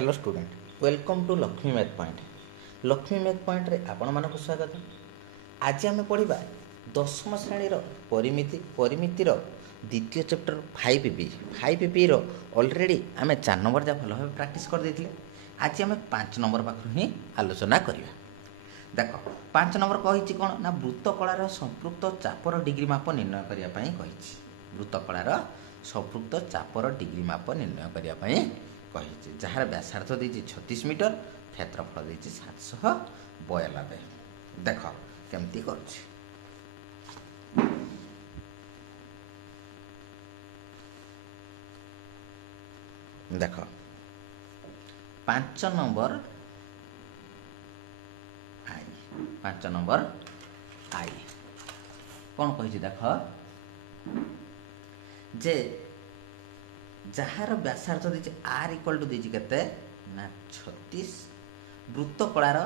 Hello student welcome to Lakshmi math point Lakshmi math point रे आपण मानक स्वागत। आज आम पढ़ा दशम श्रेणीर परिमितिर द्वितीय चैप्टर 5B ऑलरेडी आम 4 नंबर जा भल भाव प्राक्ट कर देते। आज आम 5 नंबर पाखर ही आलोचना करवा। देख 5 नंबर कही कौन ना वृत्त कलार संपृक्त चापर डिग्री माप निर्णय करने कही। वृत्त कलार संपृक्त चापर डिग्री माप निर्णय करने कही जार व्यासार्थ देती 36 मीटर क्षेत्रफल देती 792। देख केमती कर देख 5 नंबर आई कौन कही देख जे जार व्यासार्थ देती आर इक्वल टू देती के ना 36 वृत्त कलार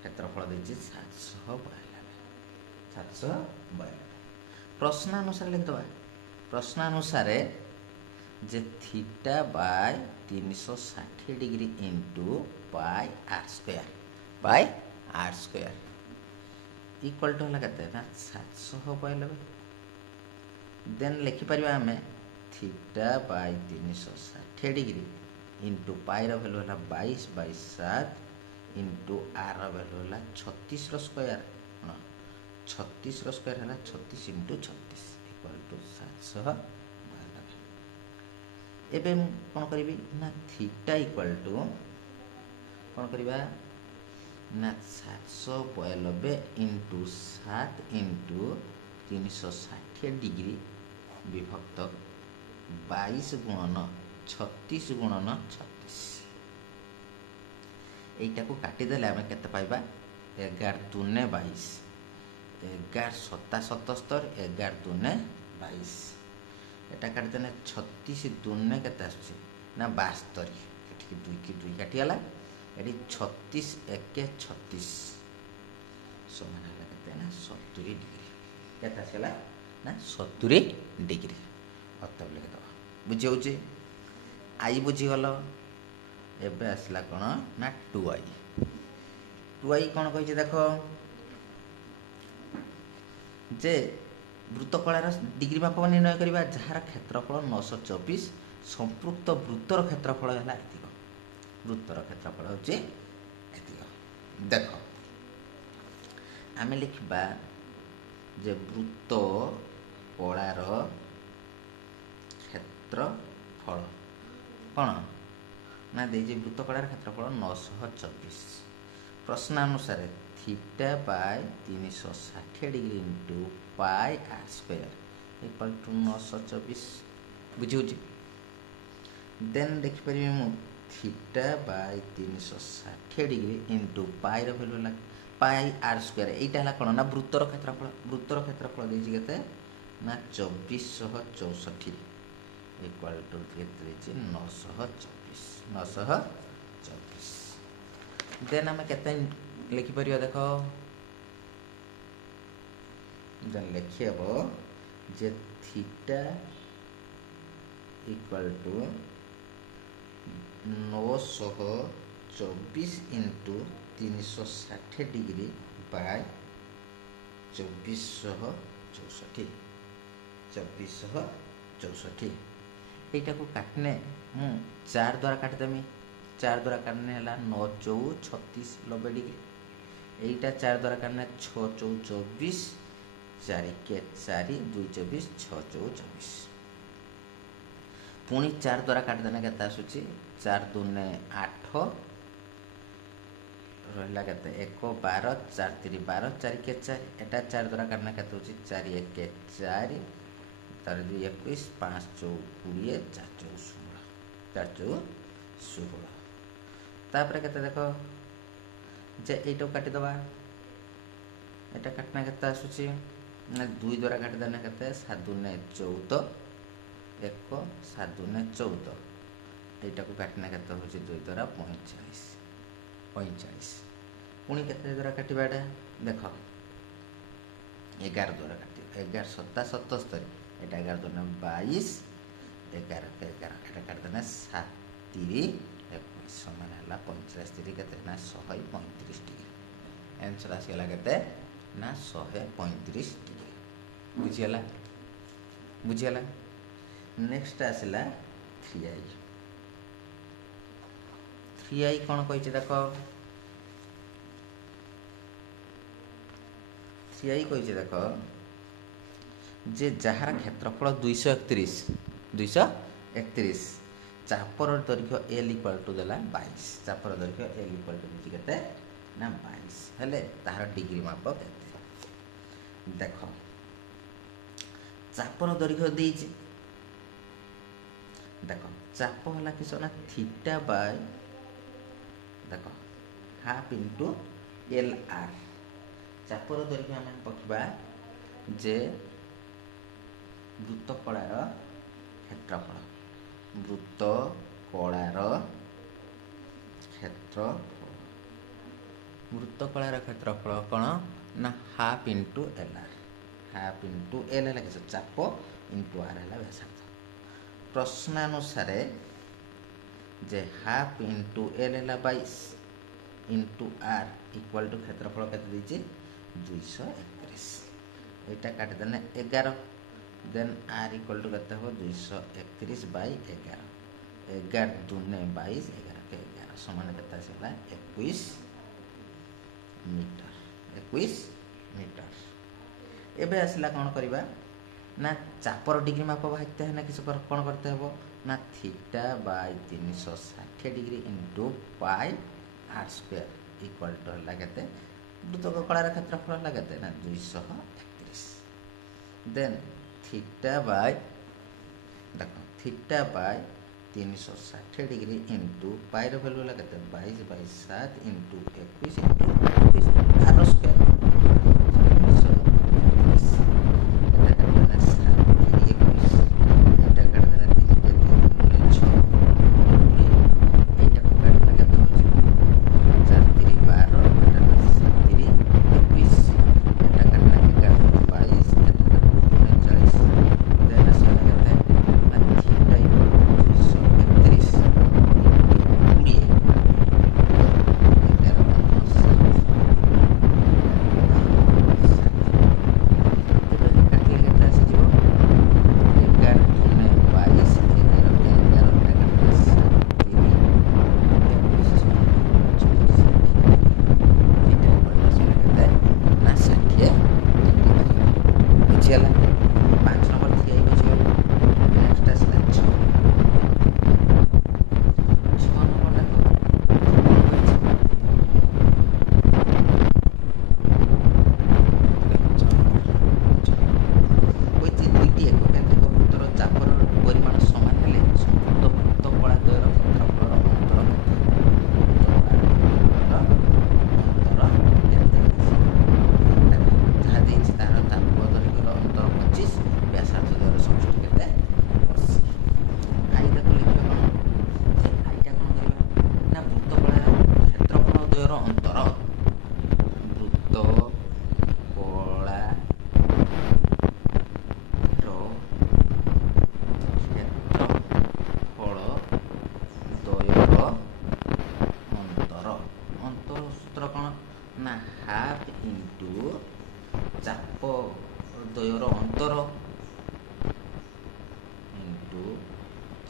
क्षेत्रफल देती 792। प्रश्नानुसार लिखिदबा। प्रश्नानुसार जे theta by 360 degree into by r square equal to है कहते ना 792। देन लिखिपर आम theta by 360 degree into pi value है 22/7 इंटू आर रैल्यू है 36 स्क्वायर 36 स्क्वायर है 36 इंटू 36 इक्वल टू 792। एवं कौन करी ना थीटा इक्वल टू कौन करवा ना 792 इंटू 7 इंटू 360 डिग्री विभक्त 22 गुणन 36 गुणन 36 यहीटा को काटिदेले आम के पाइबा 11 दूने 22 11 7 77 11 दूने 22 एटा काटिदेले 36 दूने के ना 72 ये 2 की 2 काटिगला ये 36 1 36 समान है ना 70 डिग्री के ना 70 डिग्री अतएव लिखिद बुझे आई बुझीगल। एबे आसला कौन ना 2i कौन कही देख जे वृत्त कलार डिग्री माप निर्णय करवा जार क्षेत्रफल 924 संपृक्त वृत्तर क्षेत्रफल है वृत्तर क्षेत्रफल होची देख आम लिखा जे वृत्त कलार क्षेत्रफल कौन ना देजी वृत्त कलार क्षेत्रफल 924। प्रश्नानुसार theta by 360 degree into pi r square equal to 924 बुझे। देन देखिपर theta by 360 degree into pi value है पाई आर स्क्वायर यहीटा है कौन ना वृत्तर क्षेत्रफल देती के ना 2464 इक्वल टू 924। देन आम के लिखिपर देख देन लिखब जे theta equal to 924 into 360 degree by 2464 यहीटा को काटने मु 4 द्वारा काटिदेमी 4 द्वारा काटने है 9 4 36 90 डिग्री यहीटा 4 द्वारा काटने 6 4 24 4 के 4 2 24 6 4 24 पुणी 4 द्वारा काटिदेने के आसूची 4 दूने 8 रहा के 1 12 4 3 12 4 के 4 एटा 4 द्वारा काटने के 4 1 के 4 तार 2 21 5 4 20 4 16 तापर के देख जे एटा काटिदबा एटा काटना के आसूची 2 द्वारा काटिदेने के 7 दूने 14 1 7 दूने 14 एटा को काटना के हूँ 2 द्वारा 45 पुणी के द्वारा काटा देख 11 द्वारा काटि 11 सत्ता 77 এটা 11 দ্বারা 22 11 কে 11 এটা কাটদেনা 7 3 21 সমান ହେଲା 85 3 কেতে না 135 ডিগ্রি आंसर आसीगला केते ना 135 डिग्री बुझिगला बुझिगला नेक्स्ट आसला 3i 3i कौन कही देख 3i कही देख जे जार क्षेत्रफल 231 चापर दैर्घ्य एल इक्वल टू देला 22 चापर दैर्घ्य एल इक्वल टू केते ना 22 हेले तार डिग्री माप केते देख चापर दैर्घ्य देइछि देख चाप हला किस ना थीटा बाय देख हाफ इनटू एल आर चापर दैर्घ्य हम पकबा जे वृत्त कलार क्षेत्रफल वृत्त कलार क्षेत्रफल कौन ना half into L R half into L है किस चाप इंटू आर है व्यासार्ध प्रश्नानुसार जे हाफ इंटू एल है 22 इंटू आर इक्वल टू क्षेत्रफल के 231 यहाँ काटिदेने 11 देन आर इक्वल टू कहते हो 231 बाई 11 दूने 22 11 के 11 समान के 21 मीटर एबे आसला कौन करवा ना चापर डिग्री माप बाहते हैं ना किस कौन करते हो ना theta by 360 degree into pi r square equal to है केते वृत्तक कलार क्षेत्रफल है केते ना 231 देन थीटा बाय देखो theta by 360 degree into pi value है केते 22 by 7 into 21 into 21 r square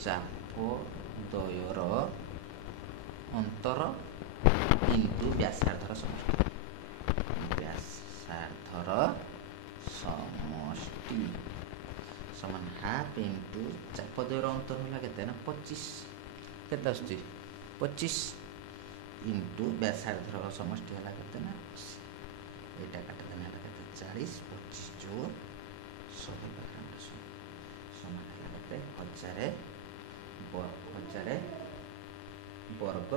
चाप द्वयर अंतर इंटू व्यासार्धर समष्टि समान हाफ इंटू चाप द्वयर अंतर है केते ना 25 केते आसुची 25 इंटू व्यासार्धर समष्टि है केते ना एटा काटदेना है केते 40 25 जो 100 समान है केते 1000 वर्ग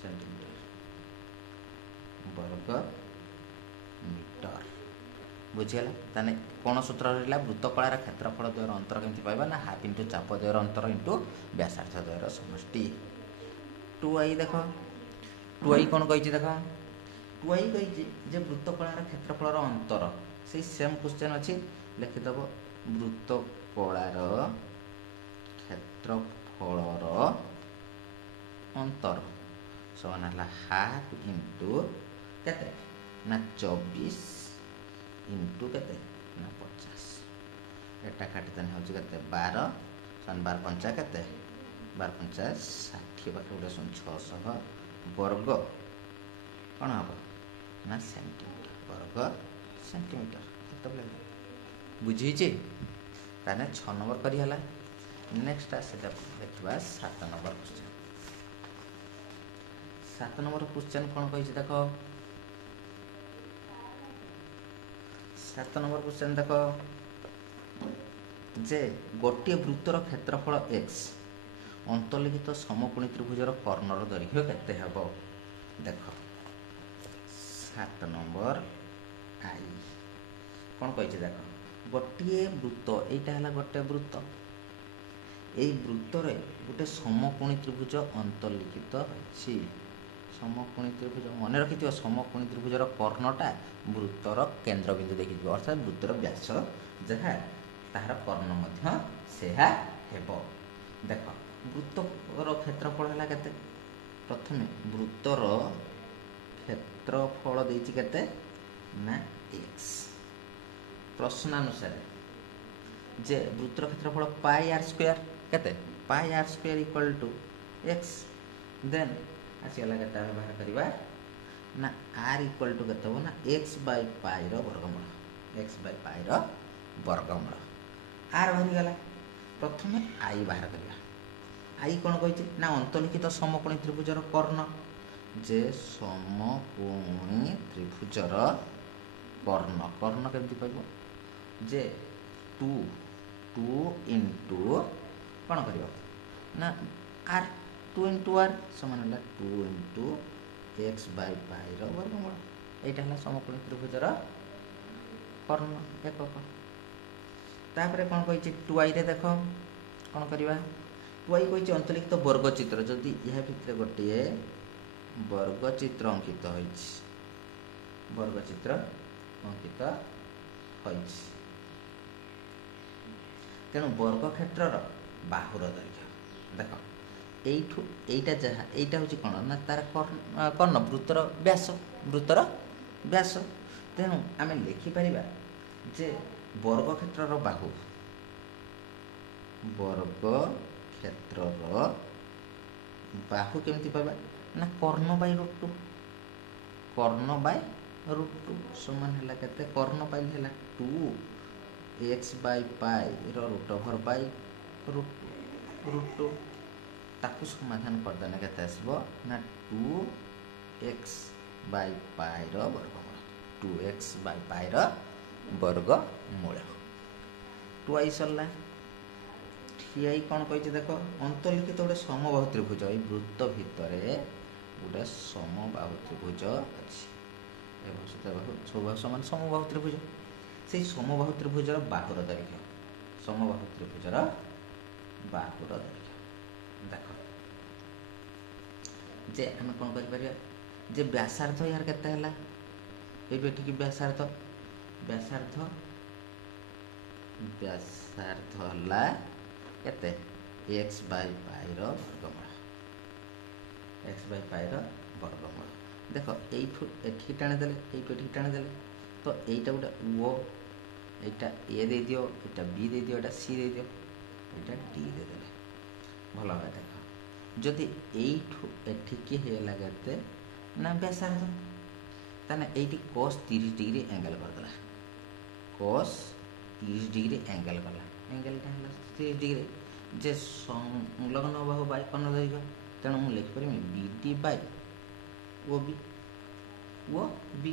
सेंटीमीटर वर्ग मीटर बुझीगला ताने कौन सूत्र रहा वृत्त कलार क्षेत्रफल द्वयर अंतर केमती पाइबा ना हाफ इंटू चाप द्वयर अंतर इंटू व्यासार्ध द्वयर समष्टि 2i देख 2i कौन कही देख 2i कही जे वृत्त कलार क्षेत्रफल अंतर से सेम क्वेश्चन अच्छी लिखिदेव वृत्तकलार क्षेत्रफलर अंतर समान है हाफ इंटू केते ना 24 इंटू केते ना 50 एटा काटिदेने हूँ के 12 सन 12 पंचा के 12 पंचा 60 बार गोटे 600 वर्ग कौन हम ना सेंटीमीटर वर्ग सेंटीमीटर केत बुझे ताने 6 नंबर करिहला। नेक्स्ट आसे देखा 7 नंबर क्वेश्चन। 7 नंबर क्वेश्चन कौन कही देख 7 नंबर क्वेश्चन देख जे गोटे वृत्तर क्षेत्रफल x अंतर्लिखित समकोणी त्रिभुजर कर्णर दैर्घ्य केते हेबो देख 7 नंबर आई कौन कही देख गोटे वृत्त एटा है गोटे वृत्त এই वृत्तरे गोटे समकोणी त्रिभुज अंतर्लिखित अच्छी समकोणी त्रिभुज मन रखि समकोणी त्रिभुजर कर्णटा वृत्तर केन्द्रबिंदु देखिए अर्थात वृत्तर व्यास जहाँ तार कर्ण मध्य सेहा हेबो देख वृत्तर क्षेत्रफल है केते प्रथमे वृत्तर क्षेत्रफल देछि केते ना x प्रश्नानुसार जे वृत्तर क्षेत्रफल पाई आर स्क्वायर केते pi r square equal to x then आसीगला केते आमे बाहर करबा ना r इक्वल टू केते हो ना x बाय पाई रो वर्गमूल x बाय पाई रो वर्गमूल r बाहर गला प्रथमे i बाहर करबा i कोन कहिछि ना अंतर्लिखित समकोणी त्रिभुजर कर्ण जे समकोणी त्रिभुजर कर्ण कर्ण केमति पाइबो जे 2 इंटू कौन कर ना आर 2 इंटू आर समान है 2 इंटू एक्स बाय पाई वर्गमूल यहाँ है समकोणी त्रिभुजर कर्ण एकक तापर कौन कही 2i रे देख कौन करवा 2i कही अंतर्लिखित वर्गचित्र जदि यह भितर गोटे वर्गचित्र अंकित वर्गचित्र अंकित तेणु वर्ग क्षेत्रर बाहुर दैर्घ्य देख एठू एटा जहाँ एटा हूँ कौन ना तार कर्ण वृत्तर व्यास तेणु आम लिखिपर जे वर्ग क्षेत्रर बाहु वर्ग क्षेत्रर बाहु केमती पाइबा ना कर्ण बाय √2 कर्ण बाय √2 समान है केते कर्ण पाइले है 2 x by pi root over by √2 ताकू समाधान करदेने केते आसबो ना 2 एक्स बाय पाई वर्गमूल 2 एक्स बाय पाई वर्गमूल 2i सरला 3i कौन कही देख अंतर्लिखित गोटे समबाहु त्रिभुज ये वृत्त भितर गोटे समबाहु त्रिभुज अच्छी समबाहु समान समबाहु त्रिभुज से समबाहु त्रिभुजर बाहुर दैर्घ्य समबाहु त्रिभुजर बाहुर दैर्घ्य देख जे आम कौन कर जे व्यासार्ध यार केते हला एबेठी व्यासार्ध व्यासार्ध व्यासार्ध हला केते x बाय पाई वर्गमूल x बाय पाई वर्गमूल देख एठी टाणीदेले एठी टाणीदेले तो यहीटा गोटे ओ यहाँ ए दे दियो यहाँ बी दे दियो यहाँ सी दे दियो यहाँ डी दे देले भल भाव देख जदि एठू एठिकी है केते ना व्यासार्ध ताने एठी cos 30 डिग्री एंगल करदेला cos 30 डिग्री एंगल कला एंगलटा है 30 डिग्री जे संलग्न बाहु बाय कर्ण दैर्घ्य तेणु मुझे लिखिपर B D by O B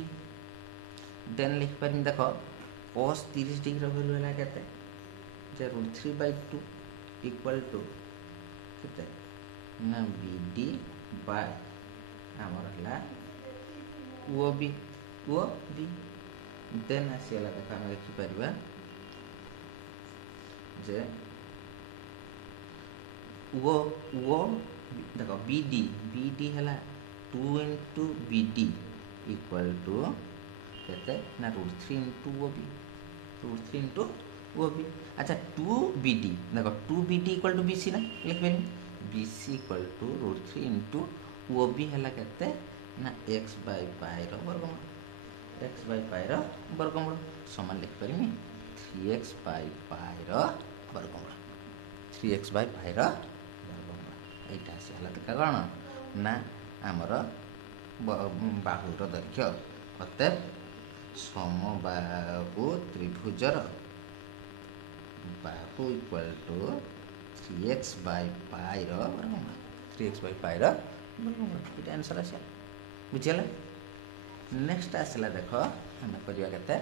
then लिखिपर देख cos 30 डिग्री वैल्यू है केते जे √3/2 इक्वल टू केते ना बी डी बाय आमर है ओ बी देन आसीगला देख आम लिखिपर जे वो देख बी डी है 2 into B D equal to केते ना √3 into O B √3 into O B. अच्छा 2BD देखो 2BD इक्वल टू BC ना लिख बेनी BC equal to √3 into O B है केते ना x बाय पाई रो वर्गमूल x बाय पाई रो वर्गमूल समान लिख परमी 3x बाय पाई रो वर्गमूल 3x बाय पाई रो वर्गमूल एटा से हला देखा कोन ना हमर बाहुर दैर्घ्य अतएव समबाहु त्रिभुजर बाहु equal to 3x by pi रो वर्गमूल 3x बाय पाई रो वर्गमूल ये आंसर आसे बुझियला। नेक्स्ट आसला देख हम करिया केते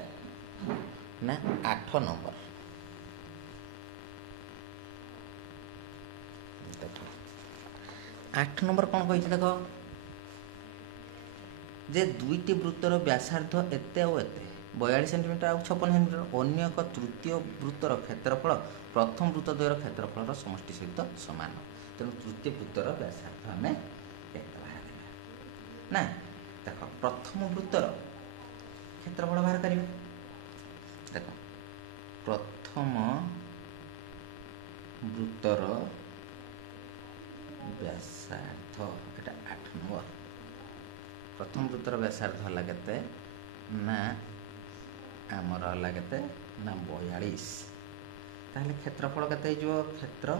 ना 8 नंबर देख 8 नंबर कौन कहि देखो जे दुईटी वृत्तर व्यासार्ध एते और एते 42 सेंटीमीटर और 56 सेंटीमीटर अन्य एक तृतीय वृत्तर क्षेत्रफल प्रथम वृत्त द्वयर क्षेत्रफल समष्टि सहित समान तेणु तृतीय वृत्तर व्यासार्ध आम बाहर ना देख प्रथम वृत्तर क्षेत्रफल बाहर कर देख प्रथम वृत्तर व्यासार्ध एटा 8 नंबर प्रथम वृत्तर व्यासार्ध है केते ना आमर है केते ना 42 ताहले क्षेत्रफल केते जो क्षेत्रफल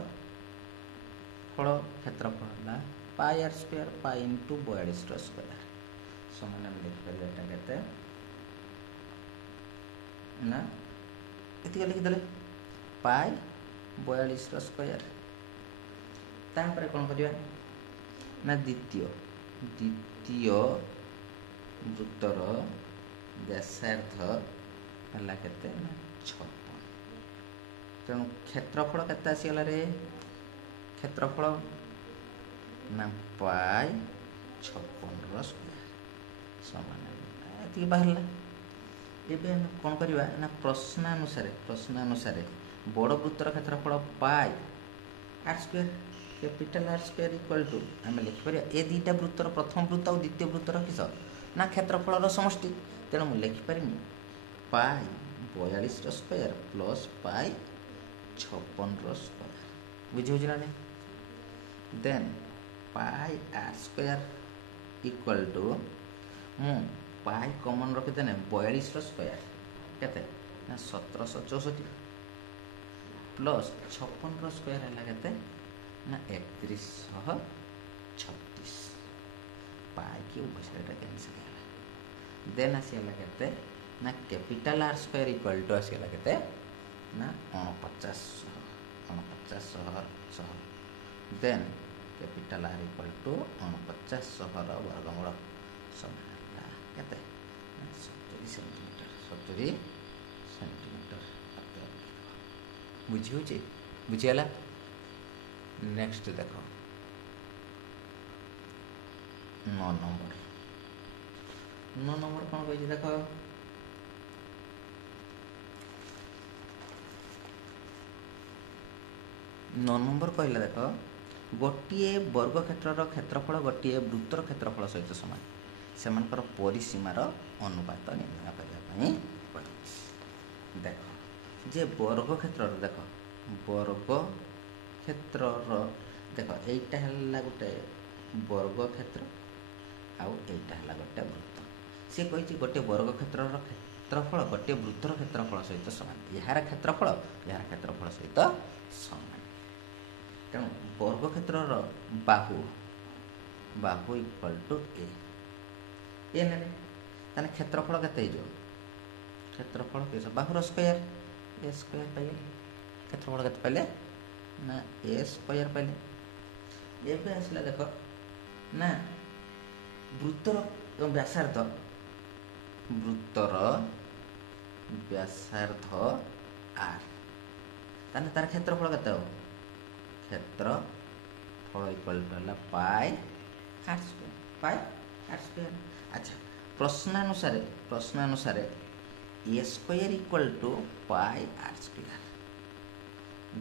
ना pi r square pi into 42 रो स्क्वायर समान हम लिख पर एटा केते ना एति लिख देले पाई 42 रो स्क्वायर तापर कोन करिया ना द्वितीय वृत्तर व्यासार्ध है केते 56 तेणु क्षेत्रफल केते आसीगला रे क्षेत्रफल ना पाई 56 रो स्क्वायर समान एति बाहरला एबे कोन करबा ना प्रश्नानुसार बड़ वृत्तर क्षेत्रफल pi r square capital are square equal to आम लिखिपर ए दुईटा वृत्तर प्रथम वृत्त और द्वितीय वृत्तर किस ना क्षेत्रफल समष्टि तेणु मुझे लिखिपारि पाई 42 रो square plus pi 56 r square बुझे ना then pi r square equal to मु पाई कमन रखिदेने 42 रो स्क्वायर केते ना 1764 प्लस 56 रो स्क्वायर है केते ना 3136 पाई की उपसटा कैंसिल है देन आसीगला केते ना capital are square equal to आसीगला केते ना 49 then capital are equal to 49 वर्गमूल समान केते 70 सेंटीमीटर बुझी होची बुझियाला। नेक्स्ट देखो 9 नंबर कौन कही देख 9 नंबर कहला देख गोटे वर्ग क्षेत्र क्षेत्रफल गोटे वृत्तर क्षेत्रफल सहित समान सेमानकर परिसीमार अनुपात निर्णय करने देख जे वर्ग क्षेत्र देख वर्ग क्षेत्र देख यहीटा है गोटे वर्ग क्षेत्र आउ एटा है गोटे वृत्त सी कही गोटे वर्ग क्षेत्र क्षेत्रफल गोटे वृत्तर क्षेत्रफल सहित समान यार क्षेत्रफल सहित समान तेणु वर्ग क्षेत्र बाहु इक्वल टू ए ना क्षेत्रफल के क्षेत्रफल कैसे बाहुर स्क्वायर ए स्क्वायर पाइले क्षेत्रफल के पाइले ना ए स्क्वायर पाइले एबे आसला देख ना वृत्तर व्यासार्ध आर ताने तार क्षेत्रफल केते हो क्षेत्रफल equal to pi r square अच्छा प्रश्नानुसार A square equal to pi r square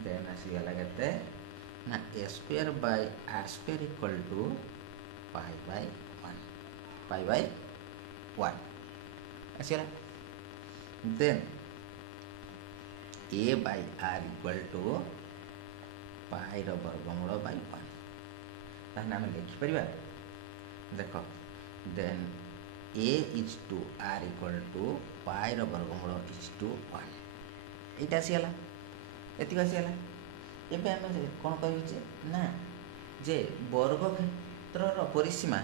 then आसीगला केते ना A square by r square equal to pi by 1 आसीगला then A by r equal to pi वर्गमूल बाय 1 ताहले आम लिखिपर देख then A is to r equal to pi वर्गमूल इज टू 1 ये आसीगला एतिक आसीगला एबे आम कौन कहे ना जे वर्ग क्षेत्र परिसीमा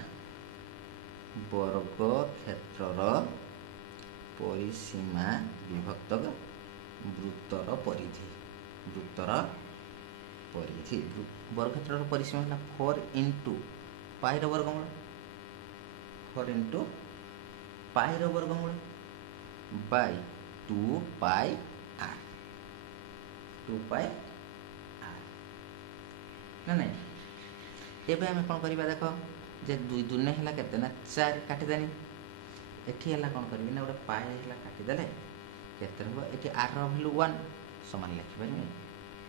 वर्ग क्षेत्र परिसीमा विभक्त वृत्तर परिधि वर्ग क्षेत्र परिसीमा है 4 इंटू पाई वर्गमूल 4 इंटू पाई वर्गमूल by 2 pi r 2 pi r ना नहीं एबे आम कौन करवा देख जे दुई दुने है केते ना 4 काटिदेनी एठी है कौन करी ना गोटे पाए है काटिदेले केते हो एठी आर भैल्यू 1 समान लिखिपर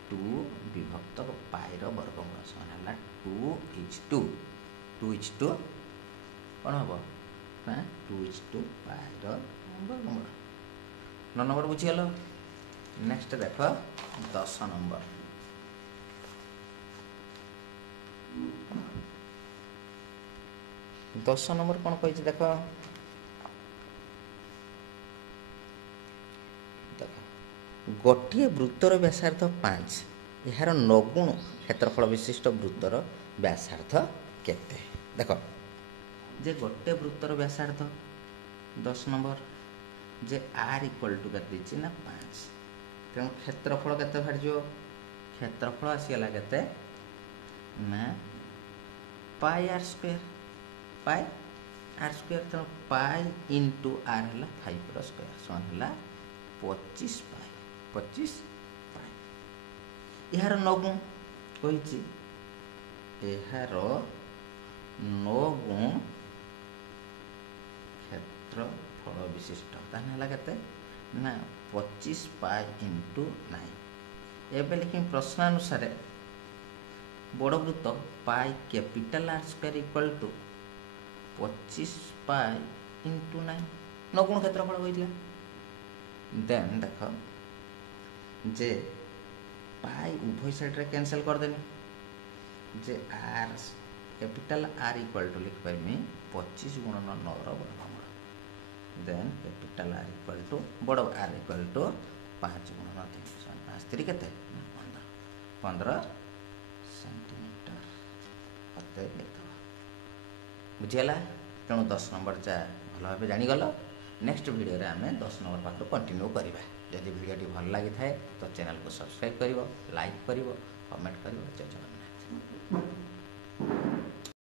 2 विभक्त पाई वर्गमूल समान है 2 इज टू कौन हम ना 2 इज टू पाई वर्गमूल 9 नंबर बुझीगल। नेक्स्ट देख 10 नंबर 10 नंबर कौन कही देख गोटे वृत्तर व्यासार्ध 5 यार 9 गुण क्षेत्रफल विशिष्ट वृत्तर व्यासार्ध केते देख जे गोटे वृत्तर व्यासार्ध 10 नंबर जे आर इक्वल टू कर ना 5 तेणु क्षेत्रफल केते बाहर क्षेत्रफल आसीगला केते ना pi r square pi r square तेणु पाई इंटू आर है 5 स्क्वायर समान है 25 पाई यार 9 गुण कही यार 9 गुण क्षेत्रफल विशिष्ट ताहले केते ना 25 पाई इंटू 9 एबे लिखी प्रश्नानुसार बड़ वृत्त pi capital are square equal to 25 pi into 9 9 गुण क्षेत्रफल होइला देन देख जे पाई उभय साइड रे कैंसिल कर देनी जे r capital are equal to लिख पाइमी 25 गुणन 9 वर्गमूल then capital are equal to बड़ आर इक्वल टू 5 गुणन 3 5 3 केते 15 सेंटीमीटर अते लिखवा बुझीगला। तेणु 10 नंबर जा भल भाव जानीगल। नेक्स्ट वीडियो रे आमे 10 नंबर पाठ कंटिन्यू करिबा। जदि वीडियो भल लगी थाए तो चैनल को सब्सक्राइब करिवो, लाइक करिवो, कमेंट करिवो। जय जगन्नाथ।